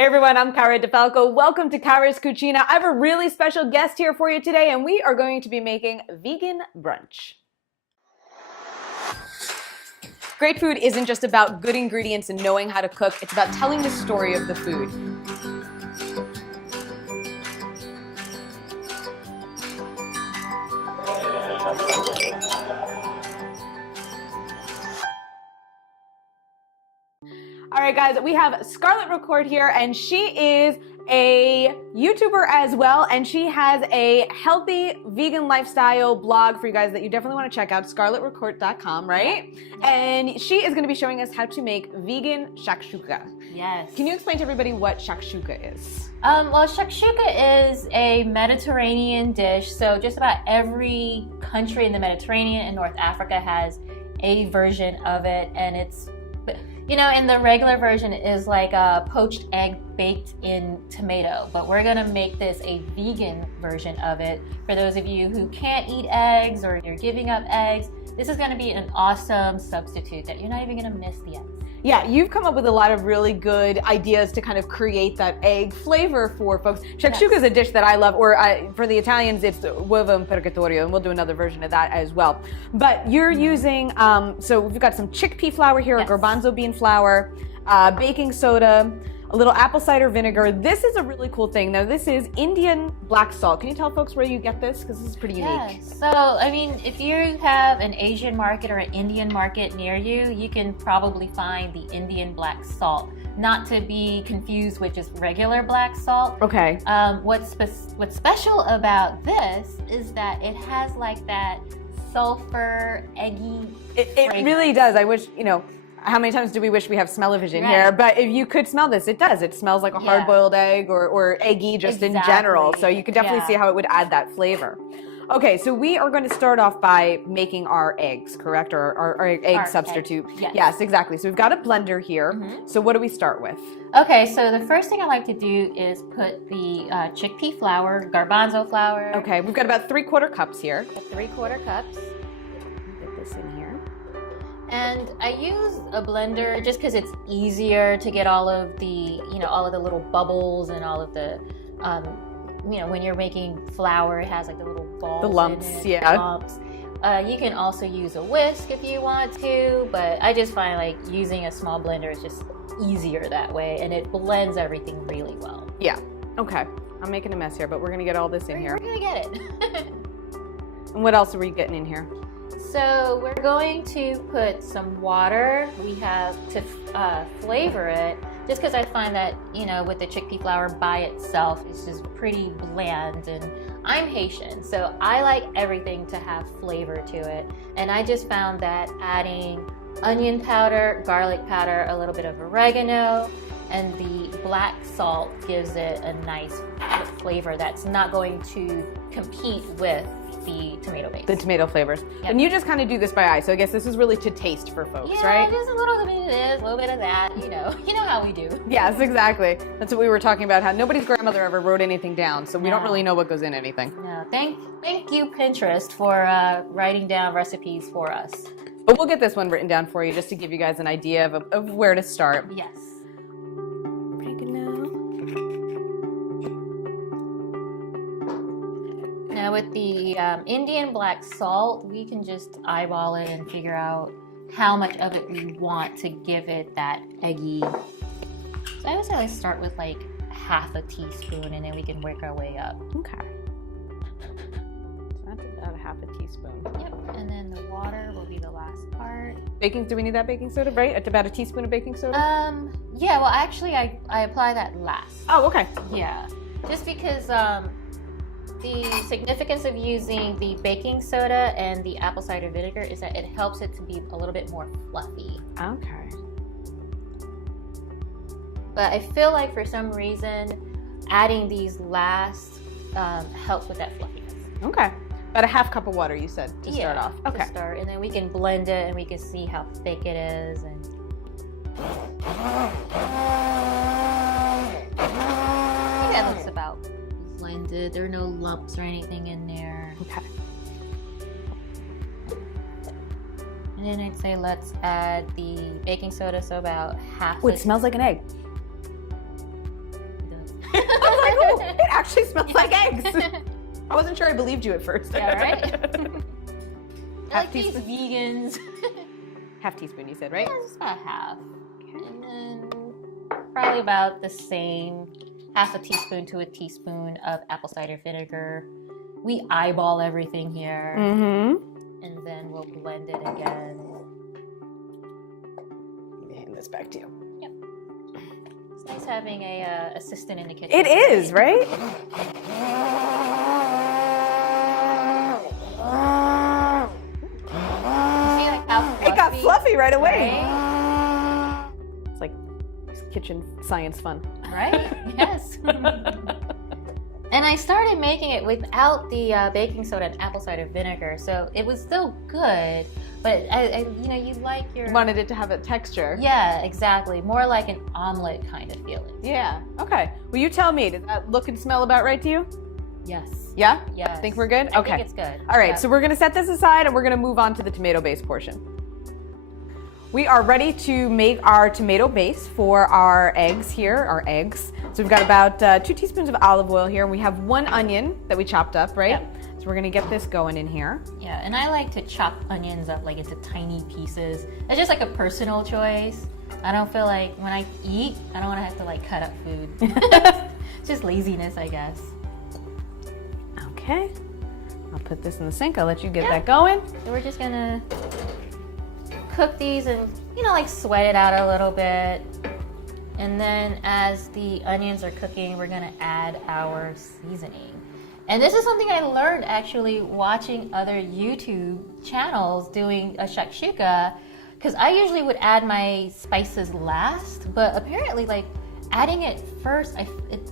Hey everyone, I'm Cara Di Falco. Welcome to Cara's Cucina. I have a really special guest here for you today, and we are going to be making vegan brunch. Great food isn't just about good ingredients and knowing how to cook. It's about telling the story of the food. All right, guys, we have Scarlett Rocourt here, and she is a YouTuber as well, and she has a healthy vegan lifestyle blog for you guys that you definitely want to check out, scarlettrocourt.com, right? Yeah. And she is going to be showing us how to make vegan shakshuka. Yes. Can you explain to everybody what shakshuka is? Well, shakshuka is a Mediterranean dish, so just about every country in the Mediterranean and North Africa has a version of it, and it's, you know, and the regular version is like a poached egg baked in tomato, but we're gonna make this a vegan version of it. For those of you who can't eat eggs or you're giving up eggs, this is gonna be an awesome substitute that you're not even gonna miss the eggs. Yeah, you've come up with a lot of really good ideas to kind of create that egg flavor for folks. Shakshuka is a dish that I love, or for the Italians, it's Uove and Pergatorio, and we'll do another version of that as well. But you're using, so we've got some chickpea flour here, garbanzo bean flour, baking soda, a little apple cider vinegar. This is a really cool thing. Now, this is Indian black salt. Can you tell folks where you get this? Because this is pretty unique. Yes. So, I mean, if you have an Asian market or an Indian market near you, you can probably find the Indian black salt. Not to be confused with just regular black salt. Okay. What's special about this is that it has like that sulfur, eggy It really does. I wish, you know, how many times do we wish we have smell-o-vision here? But if you could smell this, it does. It smells like a hard-boiled egg or eggy just in general. So you could definitely see how it would add that flavor. Okay, so we are going to start off by making our eggs, correct? Or our egg substitute. Yes, exactly. So we've got a blender here. So what do we start with? Okay, so the first thing I like to do is put the chickpea flour, garbanzo flour. Okay, we've got about 3/4 cups here. 3/4 cups. Get this in here. And I use a blender just because it's easier to get all of the, you know, all of the little bubbles and all of the, you know, when you're making flour, it has like the little balls. The lumps, in it, yeah. Lumps. You can also use a whisk if you want to, but I just find like using a small blender is just easier that way, and it blends everything really well. Yeah. Okay. I'm making a mess here, but we're gonna get all this in here. We're gonna get it. And what else are we getting in here? So we're going to put some water. We have to flavor it, just because I find that, you know, with the chickpea flour by itself, it's just pretty bland, and I'm Haitian, so I like everything to have flavor to it. And I just found that adding onion powder, garlic powder, a little bit of oregano, and the black salt gives it a nice flavor that's not going to compete with the tomato base. The tomato flavors. Yep. And you just kind of do this by eye, so I guess this is really to taste for folks, right? Yeah, just a little bit of this, a little bit of that, you know how we do. Yes, exactly. That's what we were talking about, how nobody's grandmother ever wrote anything down, so we don't really know what goes in anything. No, thank you, Pinterest, for writing down recipes for us. But we'll get this one written down for you just to give you guys an idea of where to start. Yes. Now with the Indian black salt, we can just eyeball it and figure out how much of it we want to give it that eggy. So I would say let's start with like half a teaspoon, and then we can work our way up. Okay. So that's about a half a teaspoon. Yep, and then the water will be the last part. Do we need that baking soda, right? At about a teaspoon of baking soda? Yeah, well actually I apply that last. Oh, okay. Yeah, just because the significance of using the baking soda and the apple cider vinegar is that it helps it to be a little bit more fluffy. Okay. But I feel like for some reason, adding these last helps with that fluffiness. Okay. About a half cup of water, you said, to start off. Okay. To start, and then we can blend it and we can see how thick it is. And I think that looks about blended. There are no lumps or anything in there. Okay. And then I'd say let's add the baking soda, so about half. Oh, it smells like an egg. I was like, oh, it actually smells like eggs. I wasn't sure I believed you at first. Yeah, right? Half Like these teaspoon. vegans. Half teaspoon, you said, right? Yeah, just about half. And then probably about the same, half a teaspoon to a teaspoon of apple cider vinegar. We eyeball everything here. Mm-hmm. And then we'll blend it again. Let me hand this back to you. Yep. It's nice having a assistant in the kitchen. It is, right? See like how fluffy? It got fluffy right away. Right? It's like kitchen science fun. Right? Yes. And I started making it without the baking soda and apple cider vinegar, so it was still good. But you like your. You wanted it to have a texture. Yeah, exactly. More like an omelet kind of feeling. Yeah. Okay. Well, you tell me. Does that look and smell about right to you? Yes. Yeah? Yes. Think we're good? I Okay. think it's good. All right, Yeah. so we're gonna set this aside and we're gonna move on to the tomato base portion. We are ready to make our tomato base for our eggs here, our eggs. So we've got about 2 teaspoons of olive oil here, and we have 1 onion that we chopped up, right? Yep. So we're gonna get this going in here. Yeah, and I like to chop onions up like into tiny pieces. It's just like a personal choice. I don't feel like when I eat, I don't want to have to like cut up food. It's just laziness, I guess. Okay. I'll put this in the sink. I'll let you get that going. So we're just gonna cook these and, like sweat it out a little bit. And then as the onions are cooking, we're gonna add our seasoning. And this is something I learned actually watching other YouTube channels doing a shakshuka, because I usually would add my spices last, but apparently like adding it first, it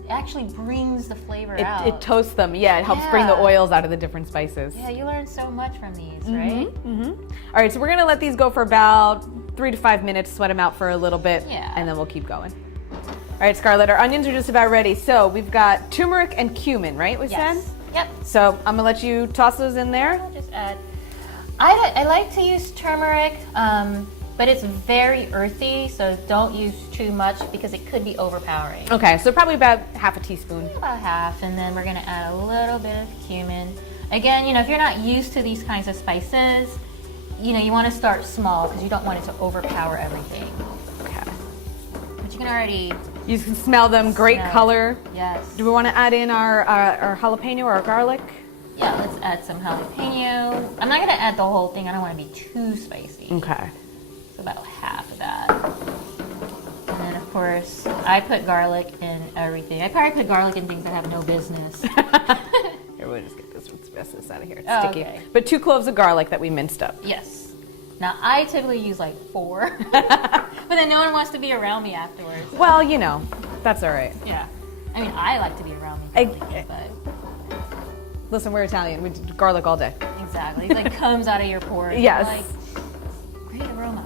actually brings the flavor out. It toasts them. Yeah, it helps bring the oils out of the different spices. Yeah, you learn so much from these, right? Mm-hmm. All right, so we're gonna let these go for about 3 to 5 minutes, sweat them out for a little bit, Yeah. and then we'll keep going. All right, Scarlett, our onions are just about ready. So we've got turmeric and cumin, right, we Yes. said? Yep. So I'm gonna let you toss those in there. I'll just add. I like to use turmeric, but it's very earthy, so don't use too much because it could be overpowering. Okay, so probably about half a teaspoon. About half, and then we're gonna add a little bit of cumin. Again, if you're not used to these kinds of spices, you want to start small because you don't want it to overpower everything. Okay. But you can already. You can smell them, great Smell. color. Yes. Do we want to add in our jalapeno or our garlic? Yeah, let's add some jalapeno. I'm not gonna add the whole thing. I don't want to be too spicy. Okay. So about half of that. And then of course, I put garlic in everything. I probably put garlic in things that have no business. Here, we'll just get this out of here. It's Oh, sticky. okay. But 2 cloves of garlic that we minced up. Yes. Now I typically use like 4, but then no one wants to be around me afterwards. Well, that's all right. Yeah. I mean, I like to be around me, but Listen, we're Italian. We do garlic all day. exactly. It like comes out of your pores. Yes. Like, great aroma.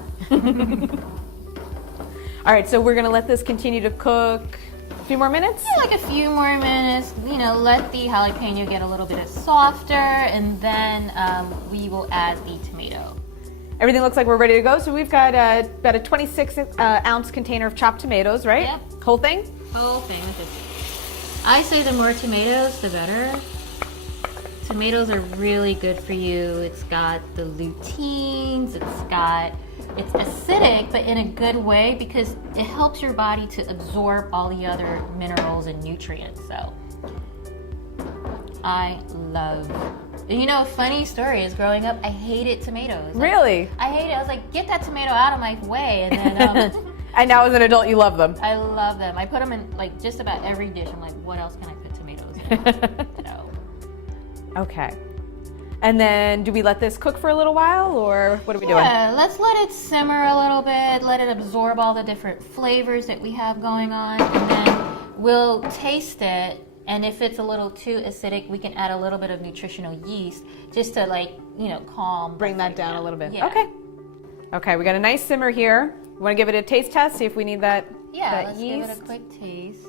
All right, so we're gonna let this continue to cook a few more minutes. Yeah, like a few more minutes. Let the jalapeno get a little bit softer, and then we will add the tomato. Everything looks like we're ready to go. So we've got about a 26 ounce container of chopped tomatoes, right? Yep. Whole thing? Whole thing. I say the more tomatoes, the better. Tomatoes are really good for you. It's got the luteins, it's acidic, but in a good way because it helps your body to absorb all the other minerals and nutrients. So I love. And funny story is growing up, I hated tomatoes. Really? I hated it. I was like, get that tomato out of my way. And then And now as an adult, you love them. I love them. I put them in like just about every dish. I'm like, what else can I put tomatoes in? No. Okay. And then do we let this cook for a little while, or what are we doing? Yeah, let's let it simmer a little bit, let it absorb all the different flavors that we have going on, and then we'll taste it. And if it's a little too acidic, we can add a little bit of nutritional yeast just to calm. Bring that down a little bit. Yeah. Okay. Okay, we got a nice simmer here. You want to give it a taste test, see if we need that Yeah, that let's yeast? give it a quick taste.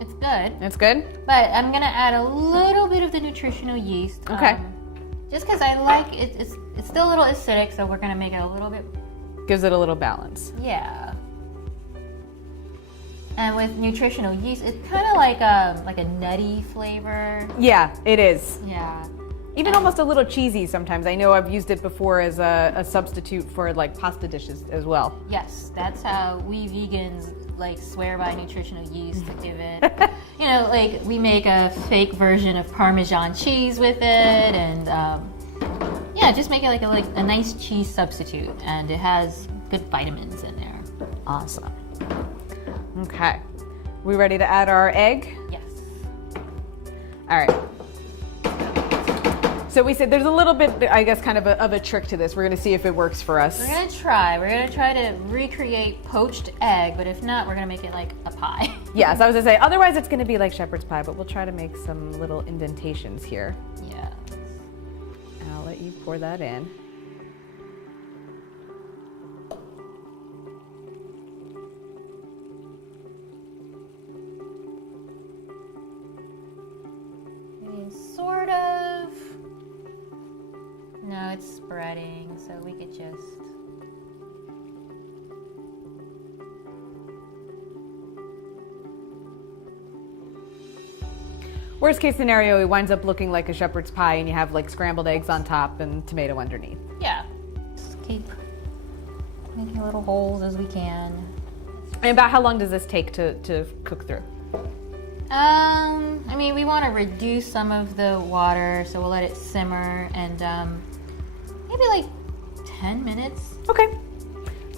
It's good. It's good? But I'm gonna add a little bit of the nutritional yeast. Okay. Just because I like it, it's still a little acidic, so we're gonna make it a little bit. Gives it a little balance. Yeah. And with nutritional yeast, it's kind of like a nutty flavor. Yeah, it is. Yeah. Even almost a little cheesy sometimes. I know I've used it before as a substitute for like pasta dishes as well. Yes, that's how we vegans like swear by nutritional yeast to give it. You know, like we make a fake version of Parmesan cheese with it, and yeah, just make it like a nice cheese substitute, and it has good vitamins in there. Awesome. Okay, we ready to add our egg? Yes. All right. So we said there's a little bit, I guess, kind of a trick to this. We're going to see if it works for us. We're going to try. We're going to try to recreate poached egg, but if not, we're going to make it like a pie. Yes, I was going to say, otherwise it's going to be like shepherd's pie, but we'll try to make some little indentations here. Yeah. I'll let you pour that in. Sort of. No, it's spreading, so we could just... Worst case scenario, it winds up looking like a shepherd's pie and you have like scrambled eggs on top and tomato underneath. Yeah. Just keep making little holes as we can. And about how long does this take to cook through? I mean, we want to reduce some of the water, so we'll let it simmer, and maybe like 10 minutes. Okay,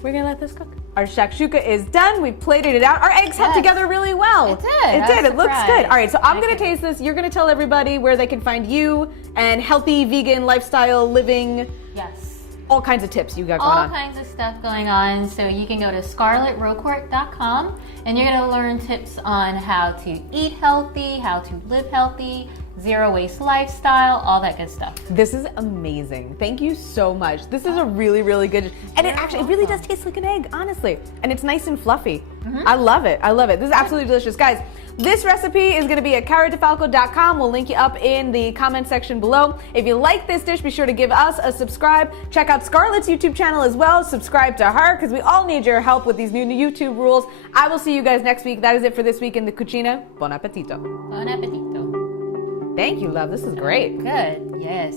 we're gonna let this cook. Our shakshuka is done. We've plated it out. Our eggs held together really well. It did. It did. It looks good. All right, so I'm gonna Okay. taste this. You're gonna tell everybody where they can find you and healthy vegan lifestyle living. Yes. All kinds of tips you got going All on. kinds of stuff going on. So you can go to scarlettrocourt.com and you're going to learn tips on how to eat healthy, how to live healthy, zero waste lifestyle, all that good stuff. This is amazing. Thank you so much. This is a really, really good, and it really does taste like an egg, honestly. And it's nice and fluffy. I love it. I love it. This is absolutely delicious. Guys, this recipe is going to be at caradifalco.com. We'll link you up in the comment section below. If you like this dish, be sure to give us a subscribe. Check out Scarlett's YouTube channel as well. Subscribe to her because we all need your help with these new YouTube rules. I will see you guys next week. That is it for this week in the Cucina. Buon appetito. Bon appetito. Thank you, love. This is great. Good. Yes.